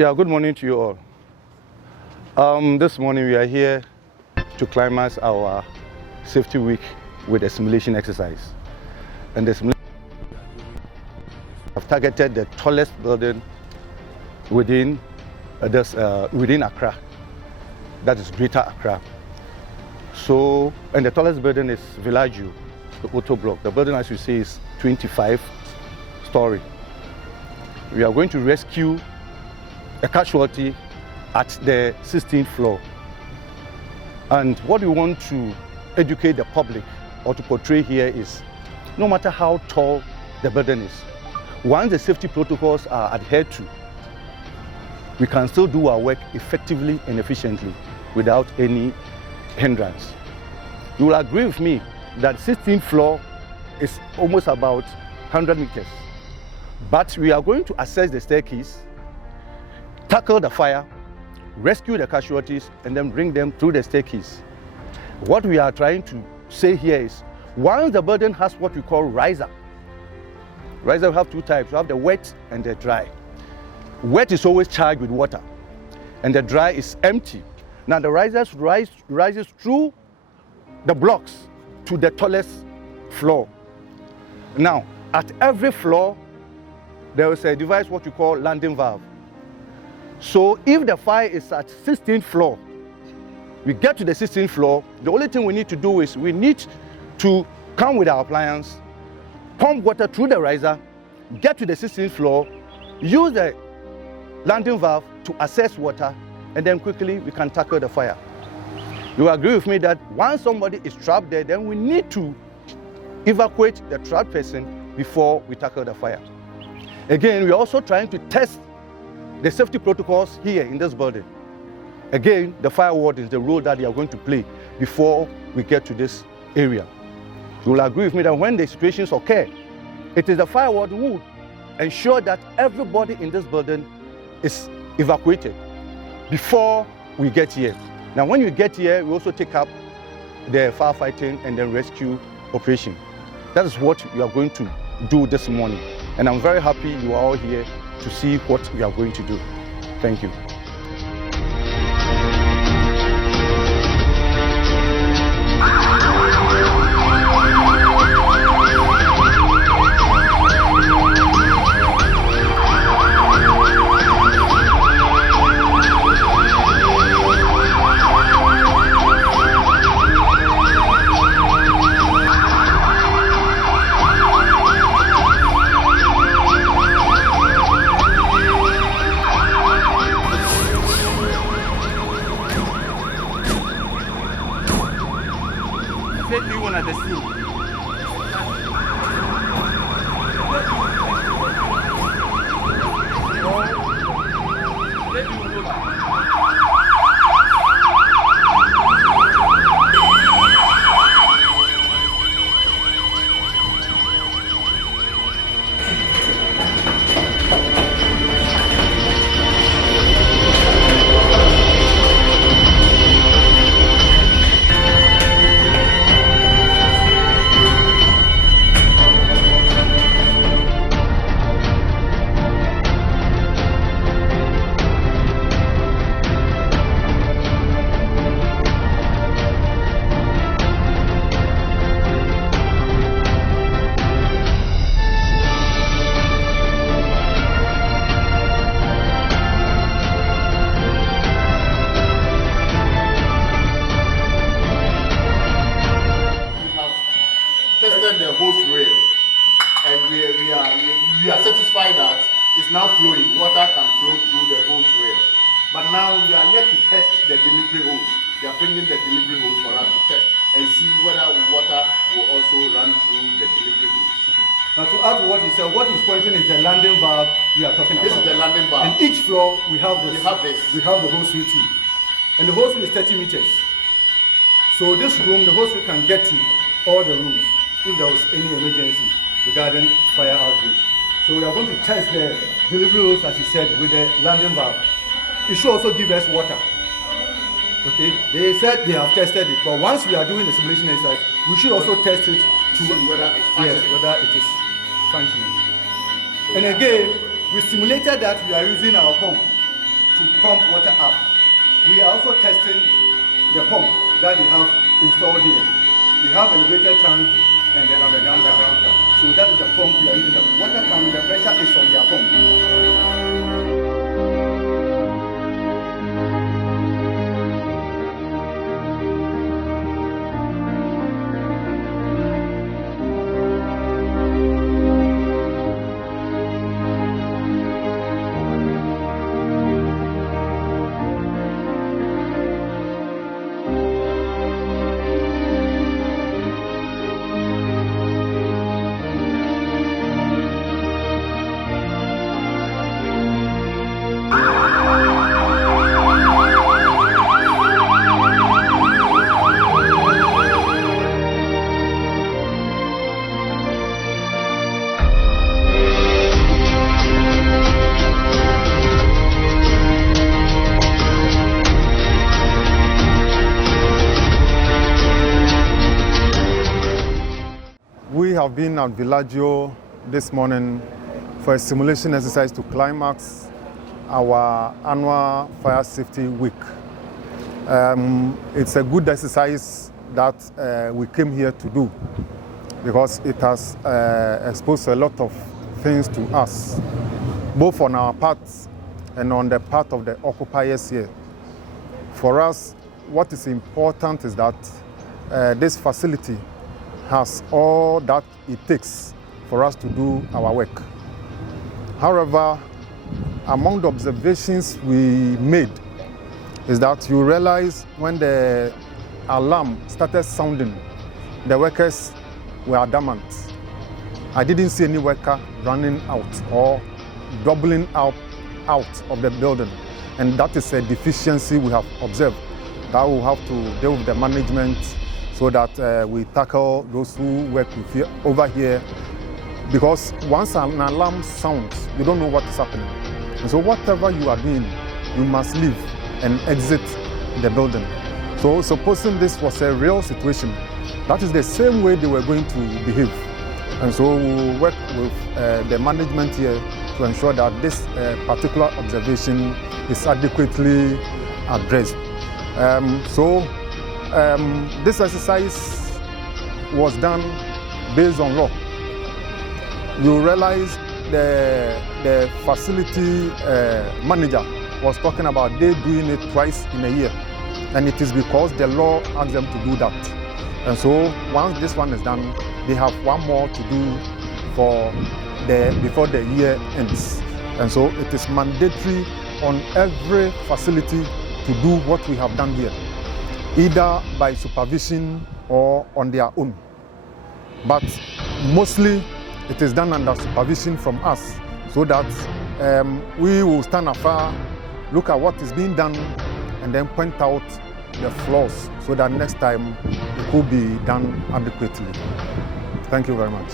Yeah, good morning to you all. This morning we are here to climax our safety week with a simulation exercise. And the simulation I've targeted the tallest building within Accra, that is Greater Accra. So, and the tallest building is Villagio, the auto block. The building, as you see, is 25-story. We are going to rescue a casualty at the 16th floor. And what we want to educate the public or to portray here is, no matter how tall the building is, once the safety protocols are adhered to, we can still do our work effectively and efficiently without any hindrance. You will agree with me that 16th floor is almost about 100 meters. But we are going to access the staircase, tackle the fire, rescue the casualties, and then bring them through the staircase. What we are trying to say here is, once the building has what we call riser. Riser, we have two types. We have the wet and the dry. Wet is always charged with water, and the dry is empty. Now the risers rises through the blocks to the tallest floor. Now, at every floor, there is a device what we call landing valve. So if the fire is at 16th floor, we get to the 16th floor, the only thing we need to do is we need to come with our appliance, pump water through the riser, get to the 16th floor, use the landing valve to access water, and then quickly we can tackle the fire. You agree with me that once somebody is trapped there, then we need to evacuate the trapped person before we tackle the fire. Again, we're also trying to test the safety protocols here in this building. Again, the fire ward is the role that they are going to play before we get to this area. You will agree with me that when the situations occur, it is the fire ward who will ensure that everybody in this building is evacuated before we get here. Now, when we get here, we also take up the firefighting and then rescue operation. That is what we are going to do this morning. And I'm very happy you are all here to see what we are going to do. Thank you. Everyone at the scene. Tested the hose rail, and we are satisfied that it's now flowing. Water can flow through the hose rail. But now we are yet to test the delivery hose. They are bringing the delivery hose for us to test and see whether water will also run through the delivery hose. Now, to add to what he said, what he's pointing is the landing valve we are talking about. This is the landing valve. In each floor, we have this. We have this. We have the hose reel too. And the hose reel is 30 meters. So this room, the hose reel can get to all the rooms if there was any emergency regarding fire outbreak. So we are going to test the delivery hose, as he said, with the landing valve. It should also give us water. Okay, they said they have tested it, but once we are doing the simulation exercise, we should also test it to see whether it's functioning. Yes, whether it is functioning. And again, we simulated that we are using our pump. to pump water up. We are also testing the pump that they have installed here. They have elevated tank and then underground tank. So that is the pump we are using. The water coming, the pressure is from their pump. We have been at Villagio this morning for a simulation exercise to climax our annual fire safety week. It's a good exercise that we came here to do because it has exposed a lot of things to us, both on our part and on the part of the occupiers here. For us, what is important is that this facility has all that it takes for us to do our work. However, among the observations we made is that you realize when the alarm started sounding, the workers were adamant. I didn't see any worker running out or doubling out of the building. And that is a deficiency we have observed that we'll have to deal with the management so that we tackle those who work with over here. Because once an alarm sounds, you don't know what is happening. And so whatever you are doing, you must leave and exit the building. So supposing this was a real situation, that is the same way they were going to behave. And so we will work with the management here to ensure that this particular observation is adequately addressed. This exercise was done based on law. You realize the facility manager was talking about they doing it twice in a year, and it is because the law asks them to do that. And so once this one is done, they have one more to do before the year ends. And so it is mandatory on every facility to do what we have done here, either by supervision or on their own. But mostly it is done under supervision from us, so that we will stand afar, look at what is being done, and then point out the flaws so that next time it could be done adequately. Thank you very much.